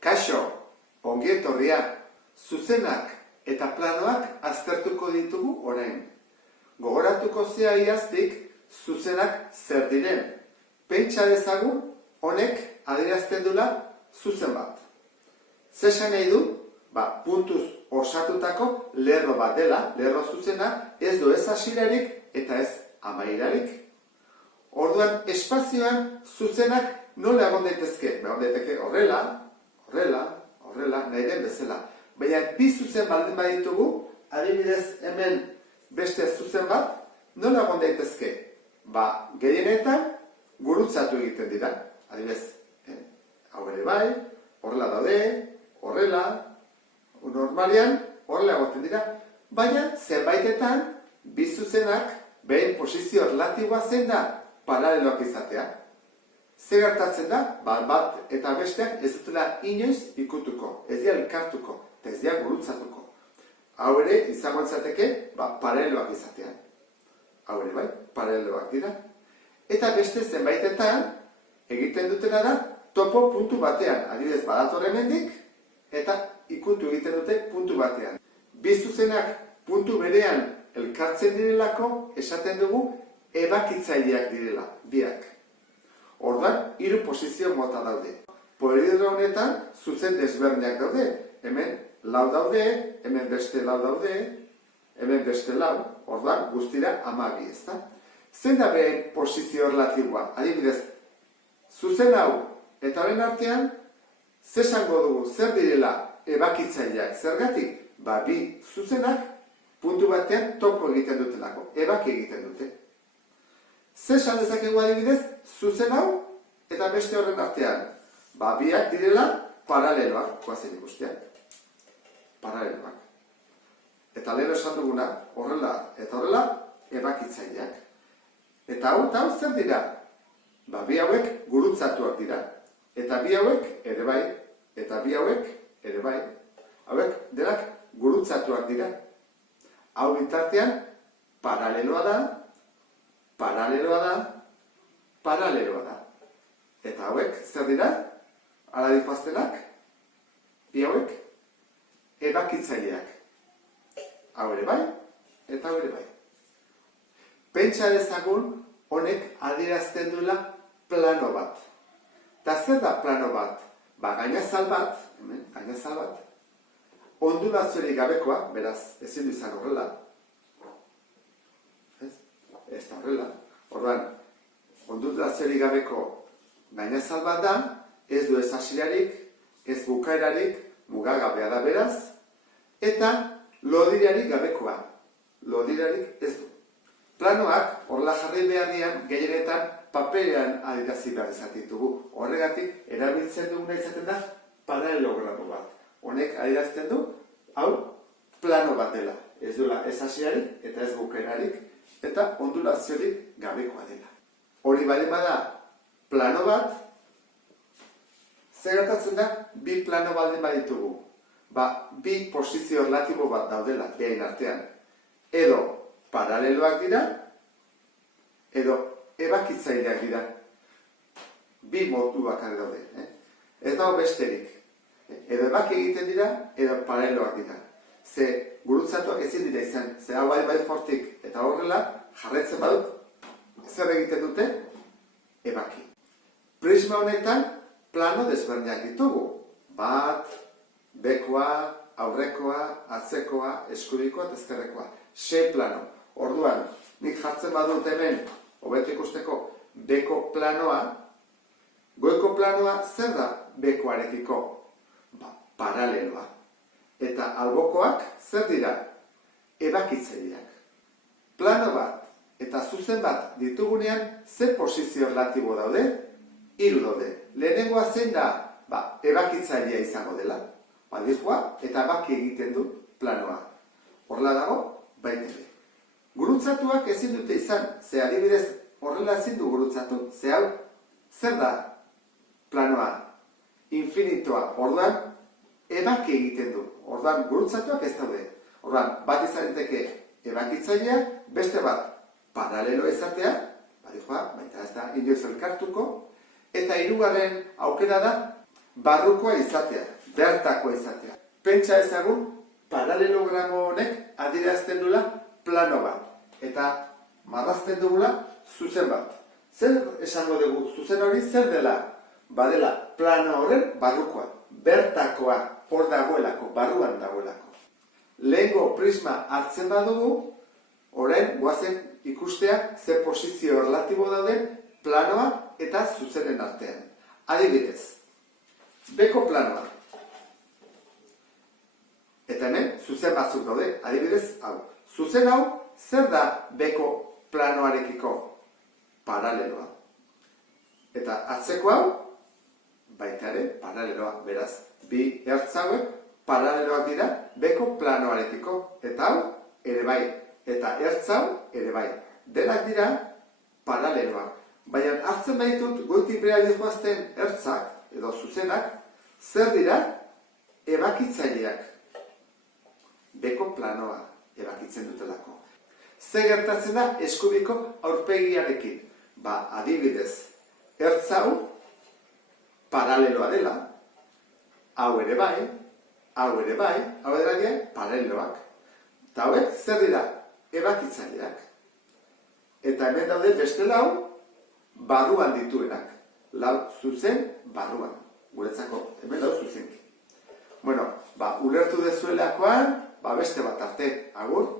Kaixo, ongi etorria, zuzenak eta planoak aztertuko ditugu orain. Gogoratuko zea iaztik zuzenak zer diren. Pentsa dezagun honek adierazten dula zuzen bat. Zer esan nahi du? Puntuz osatutako lerro bat dela, lerro zuzena, ez du ez hasierarik eta ez amairarik. Orduan, espazioan zuzenak nola egon daitezke? Egon daiteke horrela, nahi den bezala. Baina bi zuzen baldin baditugu, adibidez hemen beste zuzen bat, nola egon daitezke? Gehienetan gurutzatu egiten dira. Adibidez, hau ere bai, horrela daude, horrela, normalian horrela egoten dira. Baina zenbaitetan bi zuzenak behin posizio relatiboa zein da paraleloak izatea. Zer gertatzen da? Bat eta besteak ez dutela inoiz ikutuko, ez dira elkartuko, eta ez dira gurutzatuko. Hau ere, izango litzateke, paraleloak izatea. Hau ere bai, paraleloak dira. Eta beste zenbaitetan egiten dutena da topo puntu batean. Adibidez, badator hemendik eta ikutu egiten dute puntu batean. Bi zuzenak puntu berean elkartzen direlako, esaten dugu ebakitzaileak direla, biak. Orduan, 3 posizio mota daude. Poliedro honetan zuzen desberdinak daude. Hemen 4 daude, hemen beste 4 daude, hemen beste 4. Orduan, guztira 12, ezta? Zein da bere posizio relatiboa? Adibidez, zuzen hau eta horren artean, zer esango dugu, zer direla ebakitzaileak? Zergatik? Bi zuzenak puntu batean topo egiten dutelako, ebaki egiten dute. Zer esan dezakegu adibidez, zuzen hau eta beste horren artean? Biak direla paraleloak, koazen ikusteak. Paraleloak. Eta lehen esan duguna, horrela eta horrela, ebakitzaileak. Eta hau zer dira? Bi hauek gurutzatuak dira. Eta bi hauek ere bai, eta bi hauek ere bai. Hauek denak gurutzatuak dira. Hau bitartean, paraleloa da, paraleloa da. Eta hauek, zer dira? Hala dihoaztenak, bi hauek, ebakitzaileak. Hau ere bai, eta hau ere bai. Pentsa dezagun, honek adierazten duela plano bat. Eta zer da plano bat? Gainazal bat, hemen, gainazal bat, ondulaziorik gabekoa, beraz, ezin du izan horrela. Ez da horrela. Orduan, ondulaziorik gabeko gainazal bat da, ez du ez hasierarik, ez bukaerarik, mugagabea da beraz, eta lodirarik gabekoa. Lodirarik ez du. Planoak, horrela jarri beharrean, gehienetan paperean adirazi behar izatitugu. Horregatik, erabiltzen duguna izaten da paralelogramo bat. Honek adierazten du, hau, plano bat dela. Ez duela ez hasierarik eta ez bukaerarik, eta ondulaziorik gabekoa dela. Hori baldin bada plano bat, zer gertatzen da, bi plano baldin baditugu. Bi posizio relatibo bat daudela, bien artean. Edo paraleloak dira, edo ebakitzaileak dira. Bi modu bakar daude. Ez dago besterik. Edo ebaki egiten dira, edo paraleloak dira. Ze gurutzatuak ezin dira izan, ze hau bai jortik eta horrela, jarretzen badut, zer egiten dute? Ebaki. Prisma honetan, plano desberdinak ditugu. Bat, bekoa, aurrekoa, atzekoa, eskurikoa eta ezkerrekoa. 6 plano. Orduan, nik jartzen badut hemen, hobeto ikusteko, beko planoa, goiko planoa zer da bekoarekiko? Paraleloa. Eta albokoak zer dira? Ebakitzaileak. Plano bat eta zuzen bat ditugunean ze posizio relatibo daude? 3 daude. Lehenengoa zein da? Ebakitzailea izango dela. Dijoa eta ebaki egiten du planoa. Horrela dago, baitere. Gurutzatuak ezin dute izan, ze adibidez horrela ezin du gurutzatu, ze hau, zer da planoa? Infinitoa. Orduan, ebaki egiten du. Orduan, gurutzatuak ez daude. Orduan, bat izan daiteke ebakitzailea, beste bat paralelo izatea, baita ez da inoiz elkartuko, eta 3. aukera da, barrukoa izatea, bertakoa izatea. Pentsa ezagun, paralelogramo honek adierazten dula plano bat, eta marrazten dugula zuzen bat. Zer esango dugu, zuzen hori zer dela? Badela plano horren barrukoa, bertakoa, hor dagoelako, barruan dagoelako. Lehengo prisma hartzen badugu, orain goazen ikustea ze posizio relatibo dauden planoa eta zuzenen artean. Adibidez, beko planoa. Eta hemen zuzen batzuk daude, adibidez hau. Zuzen hau, zer da beko planoarekiko? Paraleloa. Eta atzeko hau, baita ere, paraleloa. Beraz, bi ertz hauek paraleloak dira beko planoarekiko. Eta hau, ere bai. Eta ertz hau, ere bai. Denak dira paraleloak. Baina hartzen baitut goitik behera dihoazten ertzak, edo zuzenak, zer dira? Ebakitzaileak. Beko planoa ebakitzen dutelako. Ze gertatzen da eskubiko aurpegiarekin? Adibidez, ertz hau paraleloa dela, hau ere bai, hau ere bai, hau dira paraleloak. Eta hauek zer dira? Ebakitzaileak. Eta hemen daude beste lau barruan dituenak. Lau zuzen barruan. Guretzako, hemen lau zuzenki. Bueno, ulertu dezuelakoan, beste bat arte, agur.